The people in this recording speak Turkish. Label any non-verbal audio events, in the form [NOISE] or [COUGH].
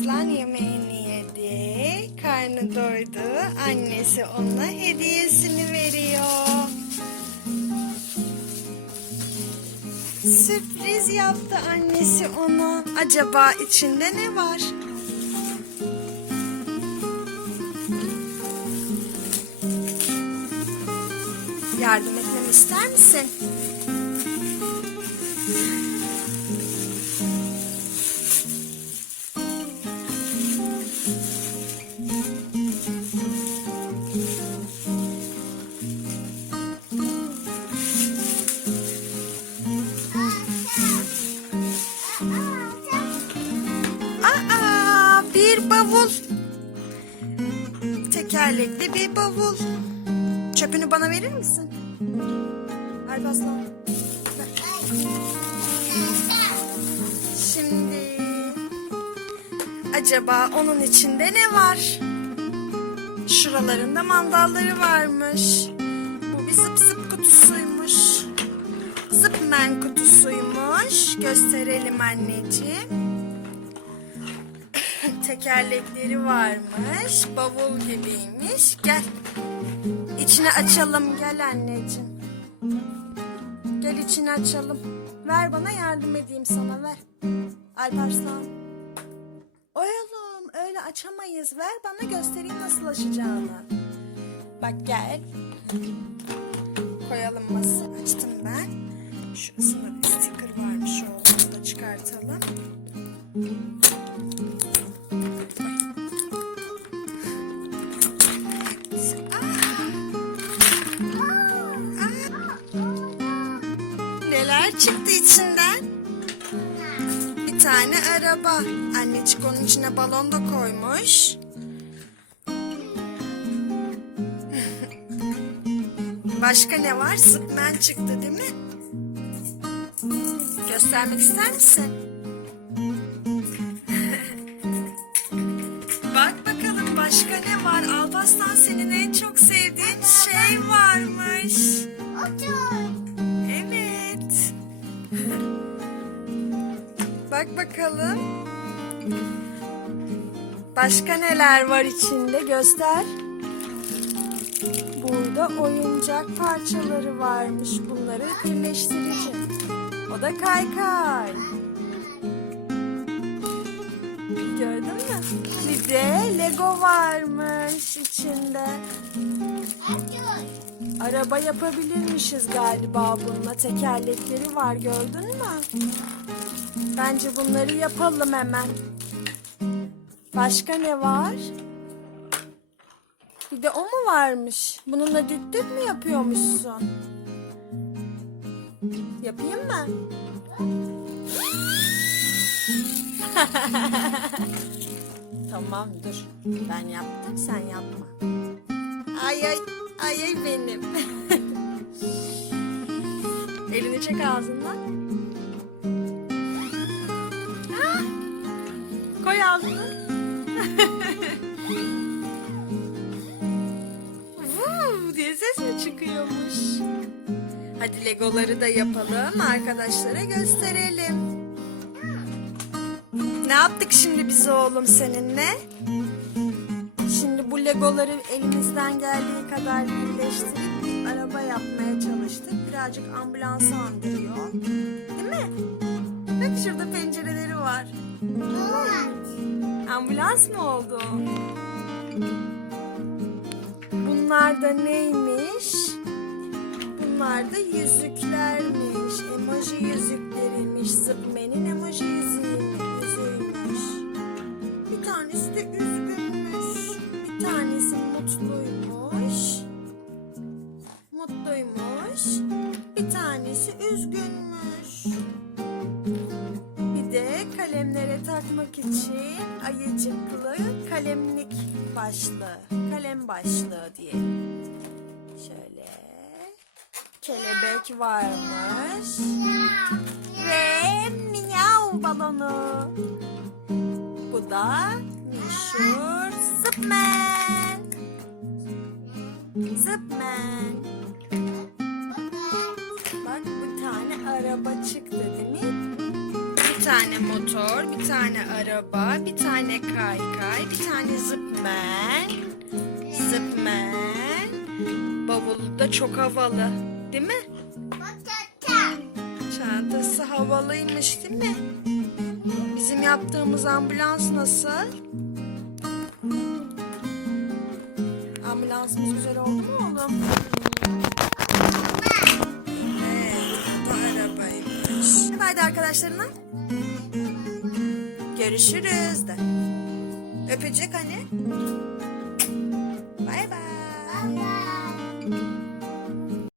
Arslan yemeğini yedi. Karnı doydu. Annesi ona hediyesini veriyor. Sürpriz yaptı annesi ona. Acaba içinde ne var? Yardım etmemi ister misin? Tekerlekli bir bavul. Çöpünü bana verir misin? Alpaslan. ver. Şimdi acaba onun içinde ne var? Şuralarında mandalları varmış. Bu bir zıp zıp kutusuymuş. Zıpmen kutusuymuş. Gösterelim anneciğim. Tekerlekleri varmış. Bavul gibiymiş. Gel. İçini açalım. Gel anneciğim. Gel içini açalım. Ver bana yardım edeyim sana ver. Alparslan. Oğlum öyle açamayız. Ver bana göstereyim nasıl açacağını. Bak gel. Koyalım masa. Açtım ben. Şurasında bir sticker varmış. Onu Neler çıktı içinden? Bir tane araba. Annecik onun içine balon da koymuş. [LAUGHS] Başka ne var? Zıpmen çıktı değil mi? Göstermek ister misin? Bak bakalım. Başka neler var içinde göster. Burada oyuncak parçaları varmış. Bunları birleştirici. O da kaykay. Gördün mü? Bir de Lego varmış içinde. Araba yapabilirmişiz galiba bununla. Tekerlekleri var gördün mü? Bence bunları yapalım hemen. Başka ne var? Bir de o mu varmış? Bununla düt düt mü yapıyormuşsun? Yapayım mı? [LAUGHS] tamam dur. Ben yaptım sen yapma. Ay ay ay ay benim. [LAUGHS] Elini çek ağzından. Koy ağzına. Vuu diye ses mi çıkıyormuş? Hadi legoları da yapalım arkadaşlara gösterelim. Ne yaptık şimdi biz oğlum seninle? Şimdi bu legoları elimizden geldiği kadar birleştirip bir araba yapmaya çalıştık. Birazcık ambulansı andırıyor. Değil mi? Bak şurada pencereleri var. Ambulans mı oldu? Bunlar da neymiş? Bunlar da yüzüklermiş. Emoji yüzükleriymiş. Zıpmenin emoji yüzüğüymüş. Bir tanesi de üzgünmüş. Bir tanesi mutluymuş. Mutluymuş. Bir tanesi üzgünmüş. Takmak için ayıcıklı kalemlik başlığı. Kalem başlığı diyelim. Şöyle. Kelebek varmış. Ve miyav balonu. Bu da meşhur Zıpman. Zıpman. Bak bir tane araba çıktı değil mi? Tane motor, bir tane araba, bir tane kaykay, bir tane zıpmen. Zıpmen. Bavulu da çok havalı. Değil mi? Çantası havalıymış değil mi? Bizim yaptığımız ambulans nasıl? Ambulansımız güzel oldu mu oğlum? Haydi arkadaşlarına. Görüşürüz de. Öpecek hani. Bay bay.